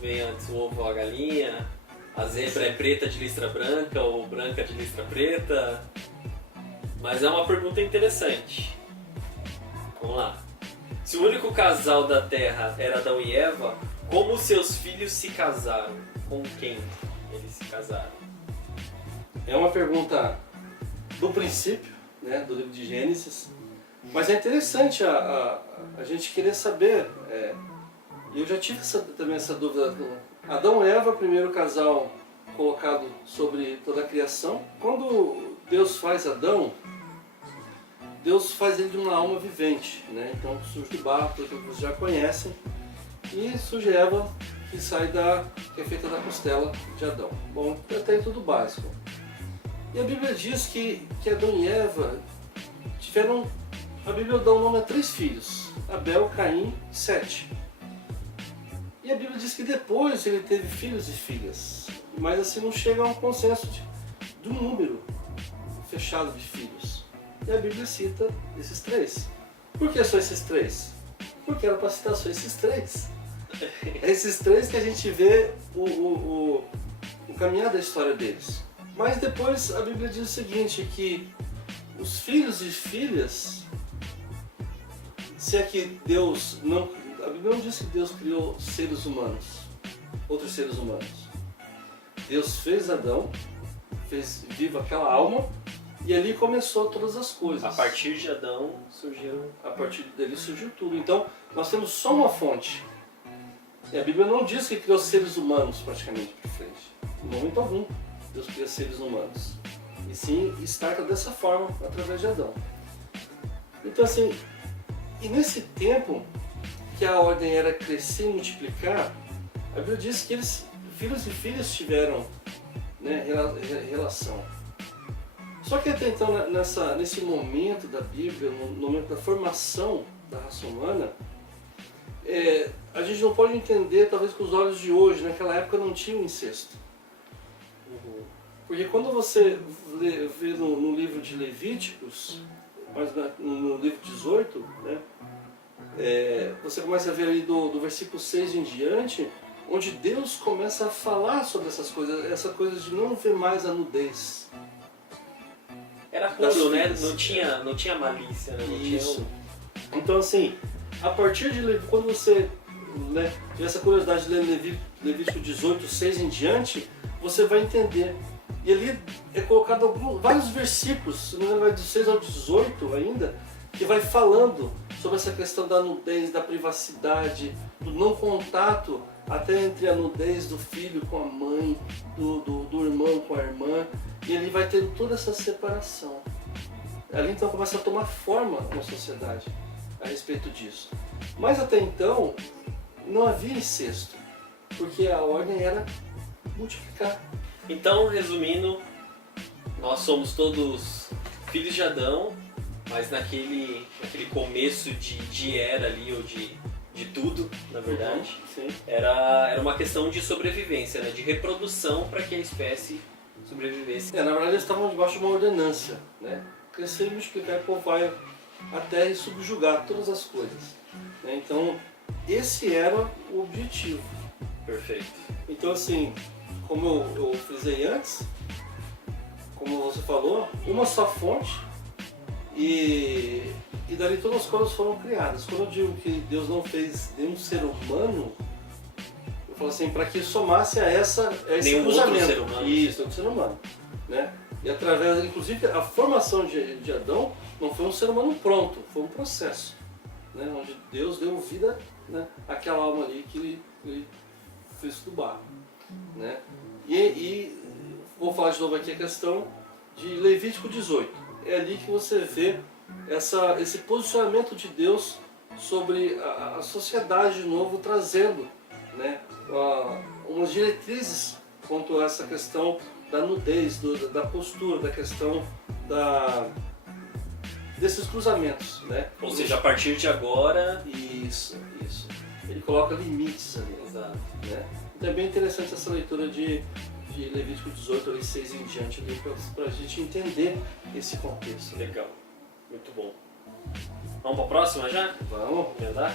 vem antes o ovo ou a galinha? A zebra é preta de listra branca ou branca de listra preta? Mas é uma pergunta interessante. Vamos lá. Se o único casal da Terra era Adão e Eva, como seus filhos se casaram? Com quem eles se casaram? É uma pergunta do princípio, né, do livro de Gênesis, mas é interessante a gente querer saber. Eu já tive também essa dúvida. Adão e Eva, primeiro casal colocado sobre toda a criação. Quando Deus faz Adão, Deus faz ele de uma alma vivente, né? Então surge do barro, tudo que vocês já conhecem, e surge Eva, que que é feita da costela de Adão. Bom, até aí tudo básico. E a Bíblia diz que Adão e Eva tiveram, a Bíblia dá o nome a 3 filhos, Abel, Caim e Sete. E a Bíblia diz que depois ele teve filhos e filhas, mas assim não chega a um consenso de um número fechado de filhos. E a Bíblia cita esses 3. Por que só esses 3? Porque era para citar só esses 3. É esses 3 que a gente vê o caminhar da história deles. Mas depois a Bíblia diz o seguinte, que os filhos e filhas, se é que Deus não... A Bíblia não diz que Deus criou seres humanos, outros seres humanos. Deus fez Adão, fez viva aquela alma, e ali começou todas as coisas. A partir de Adão surgiram... A partir dele surgiu tudo. Então, nós temos só uma fonte. E a Bíblia não diz que criou seres humanos praticamente por frente. Em momento algum, Deus cria seres humanos. E sim, starta dessa forma, através de Adão. Então assim, e nesse tempo que a ordem era crescer e multiplicar, a Bíblia diz que eles, filhos e filhas, tiveram, né, relação. Só que até então, nesse momento da Bíblia, no momento da formação da raça humana, a gente não pode entender, talvez com os olhos de hoje. Naquela época não tinha um incesto. Porque quando você vê no livro de Levíticos, mas no livro 18, né, você começa a ver ali do versículo 6 em diante, onde Deus começa a falar sobre essas coisas, essa coisa de não ver mais a nudez. Era puro, né? Não tinha malícia, né? Isso. Então assim, a partir de quando você, né, tiver essa curiosidade de ler Levítico 18, 6 em diante, você vai entender. E ali é colocado vários versículos, se não me engano vai do 6 ao 18 ainda, que vai falando sobre essa questão da nudez, da privacidade, do não contato, até entre a nudez do filho com a mãe, do irmão com a irmã, e ele vai tendo toda essa separação. Ali então começa a tomar forma uma sociedade a respeito disso. Mas até então não havia incesto, porque a ordem era multiplicar. Então, resumindo, nós somos todos filhos de Adão, mas naquele começo de era ali, ou de tudo, na verdade, era uma questão de sobrevivência, né? De reprodução para que a espécie sobrevivesse. Na verdade eles estavam debaixo de uma ordenância, né? Crescer e multiplicar e povoar a terra e subjugar todas as coisas. Né? Então, esse era o objetivo. Perfeito. Então assim, como eu frisei antes, como você falou, uma só fonte e dali todas as coisas foram criadas. Quando eu digo que Deus não fez nenhum ser humano, eu falo assim, para que somasse a esse cruzamento. Outro ser humano. Isso, outro ser humano. Né? E através, inclusive, a formação de Adão não foi um ser humano pronto, foi um processo. Né? Onde Deus deu vida, né, àquela alma ali que ele fez do barro. Né? E vou falar de novo aqui a questão de Levítico 18. É ali que você vê esse posicionamento de Deus sobre a sociedade de novo, trazendo, né, umas diretrizes quanto a essa questão da nudez, da postura, da questão desses cruzamentos. Né? Ou seja, a partir de agora... Isso. Ele coloca limites ali. Exato. Né? Então é bem interessante essa leitura de Levítico 18, ali 6 em diante, para a gente entender esse contexto. Legal, muito bom. Vamos para a próxima já? Vamos. Emendar?